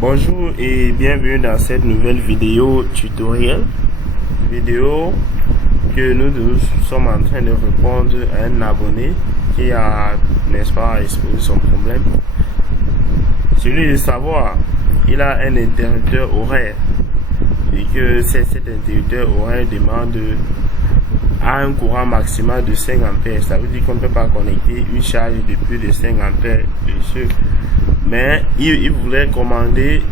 Bonjour et bienvenue dans cette nouvelle vidéo tutoriel que nous sommes en train de répondre à un abonné qui a, n'est-ce pas, exposé son problème. Celui de savoir, il a un interrupteur horaire et que cet interrupteur horaire demande à un courant maximal de 5 ampères. Ça veut dire qu'on ne peut pas connecter une charge de plus de 5 ampères dessus. Mais il voudrait commander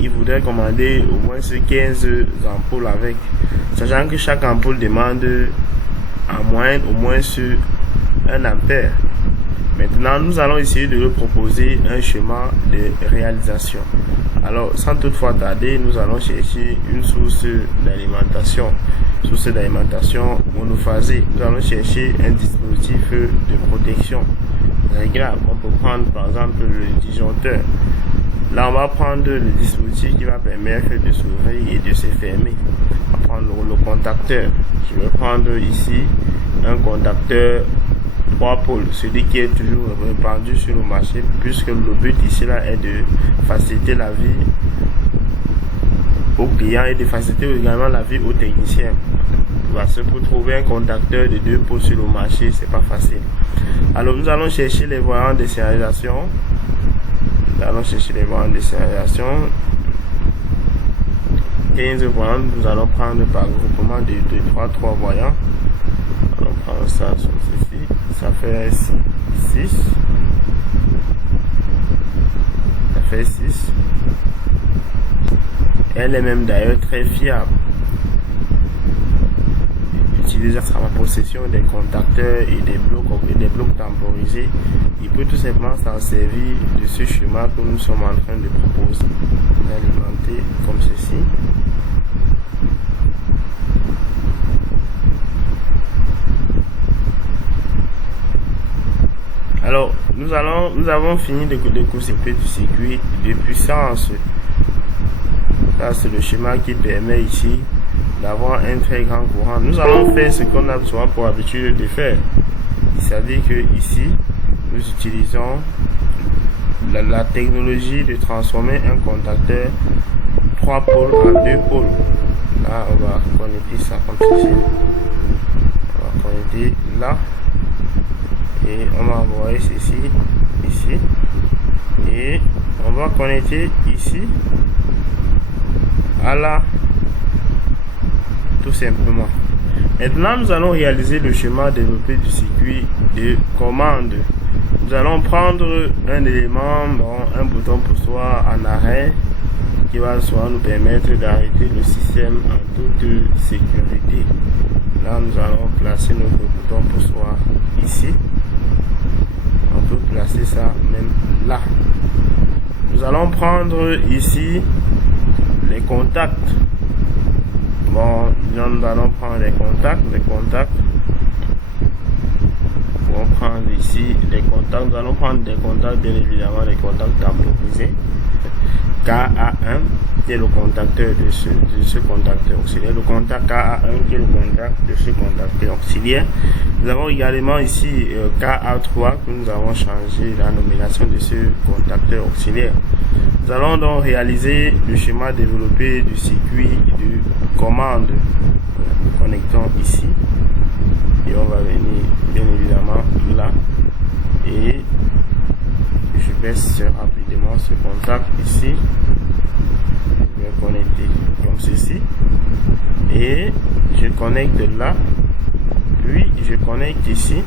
au moins 15 ampoules avec, sachant que chaque ampoule demande en moyenne au moins 1 ampère. Maintenant, nous allons essayer de lui proposer un schéma de réalisation. Alors, sans toutefois tarder, nous allons chercher une source d'alimentation monophasée. Nous allons chercher un dispositif de protection réglable. On peut prendre par exemple le disjoncteur. Là, on va prendre le dispositif qui va permettre de s'ouvrir et de se fermer. On va prendre le contacteur. Je vais prendre ici un contacteur 3 pôles, celui qui est toujours répandu sur le marché, puisque le but ici là est de faciliter la vie aux clients et de faciliter également la vie aux techniciens. Parce que pour trouver un contacteur de 2 pôles sur le marché, c'est pas facile. Alors nous allons chercher les voyants de sérialisation. 15 voyants, nous allons prendre par groupement de 3 voyants. On prend ça sur ceci, ça fait 6. Ça fait 6. Elle est même d'ailleurs très fiable. Utiliser sa possession des contacteurs et des blocs temporisés, il peut tout simplement s'en servir de ce schéma que nous sommes en train de proposer, d'alimenter comme ceci. Alors, nous avons fini de couper du circuit de puissance. Ça, c'est le schéma qui permet ici d'avoir un très grand courant. Nous allons faire ce qu'on a souvent pour habitude de faire. C'est-à-dire que ici, nous utilisons la technologie de transformer un contacteur 3 pôles en 2 pôles. Là, on va connecter ça comme ceci. On va connecter là. Et on va envoyer ceci ici. Et on va connecter ici à là. Tout simplement. Maintenant, nous allons réaliser le schéma développé du circuit de commande. Nous allons prendre un élément, un bouton poussoir en arrêt qui va soit nous permettre d'arrêter le système en toute sécurité. Là, nous allons placer notre bouton poussoir ici. On peut placer ça même là. Nous allons prendre ici les contacts. Nous allons prendre les contacts. On prend ici les contacts. Nous allons prendre des contacts, bien évidemment, les contacts temporisés. KA1 qui est le contacteur de ce contacteur auxiliaire. Le contact KA1 qui est le contact de ce contacteur auxiliaire. Nous avons également ici KA3 que nous avons changé la nomination de ce contacteur auxiliaire. Nous allons donc réaliser le schéma développé du circuit de commande. Connectons ici et on va venir bien évidemment là et je baisse rapidement ce contact ici. Je vais connecter comme ceci et je connecte là, puis je connecte ici.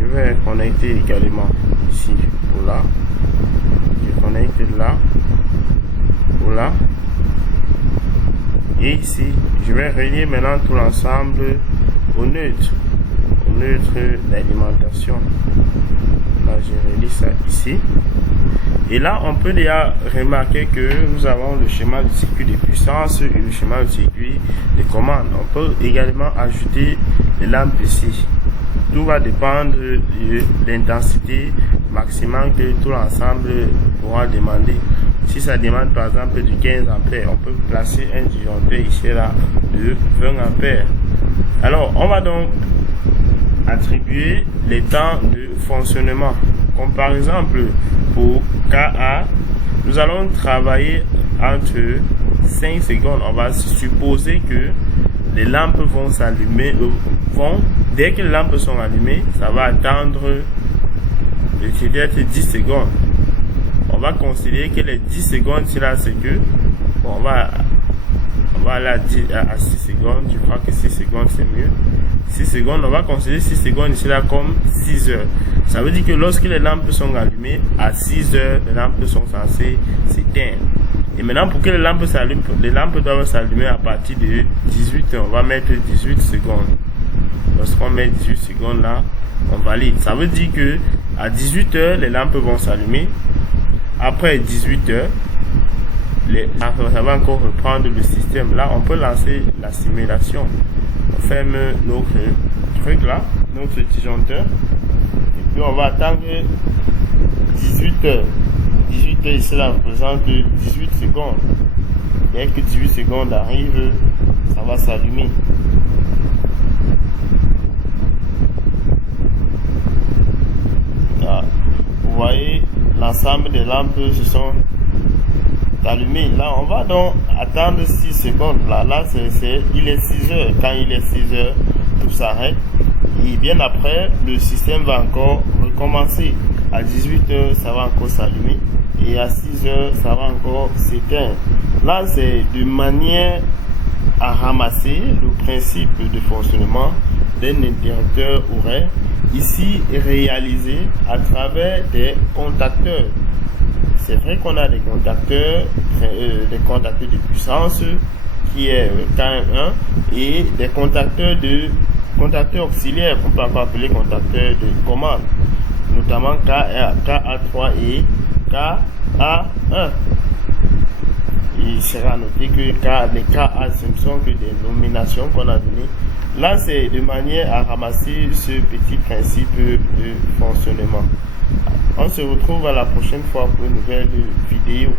Je vais connecter également ici pour là. Je connecte là pour là et ici je vais relier maintenant tout l'ensemble au neutre d'alimentation. Là je relie ça ici et là on peut déjà remarquer que nous avons le schéma du circuit de puissance et le schéma du circuit de commande. On peut également ajouter les lampes ici. Tout va dépendre de l'intensité maximale que tout l'ensemble pourra demander. Si ça demande par exemple du 15 ampères, on peut placer un disjoncteur ici là de 20 ampères. Alors on va donc attribuer les temps de fonctionnement. Comme par exemple pour KA, nous allons travailler entre 5 secondes. On va supposer que les lampes vont s'allumer, dès que les lampes sont allumées, ça va attendre peut-être 10 secondes. On va considérer que les 10 secondes, c'est là, c'est que on va aller à 6 secondes. Je crois que 6 secondes c'est mieux. 6 secondes, on va considérer 6 secondes ici là comme 6 heures. Ça veut dire que lorsque les lampes sont allumées, à 6 heures, les lampes sont censées s'éteindre. Et maintenant, pour que les lampes s'allument, les lampes doivent s'allumer à partir de 18 heures. On va mettre 18 secondes. Lorsqu'on met 18 secondes là, on valide. Ça veut dire que à 18 heures, les lampes vont s'allumer. Après 18 heures, ça va encore reprendre le système. Là, on peut lancer la simulation. On ferme notre truc là, notre disjoncteur. Et puis on va attendre 18 heures. 18 heures ici là représente 18 secondes. Dès que 18 secondes arrivent, ça va s'allumer. Là, vous voyez, l'ensemble des lampes se sont allumées. Là, on va donc attendre 6 secondes. Là, il est 6 heures. Quand il est 6 heures, tout s'arrête. Et bien après, le système va encore recommencer. À 18 heures, ça va encore s'allumer. Et à 6 heures, ça va encore s'éteindre. Là, c'est de manière à ramasser le principe de fonctionnement d'un interrupteur horaire. Ici, réalisé à travers des contacteurs. C'est vrai qu'on a des contacteurs de puissance qui est KM1 et des contacteurs auxiliaires qu'on peut encore appeler contacteurs de commande, notamment KA3 et KA1. Il sera noté que les KA, ce ne sont que des nominations qu'on a données. Là, c'est de manière à ramasser ce petit principe de fonctionnement. On se retrouve à la prochaine fois pour une nouvelle vidéo.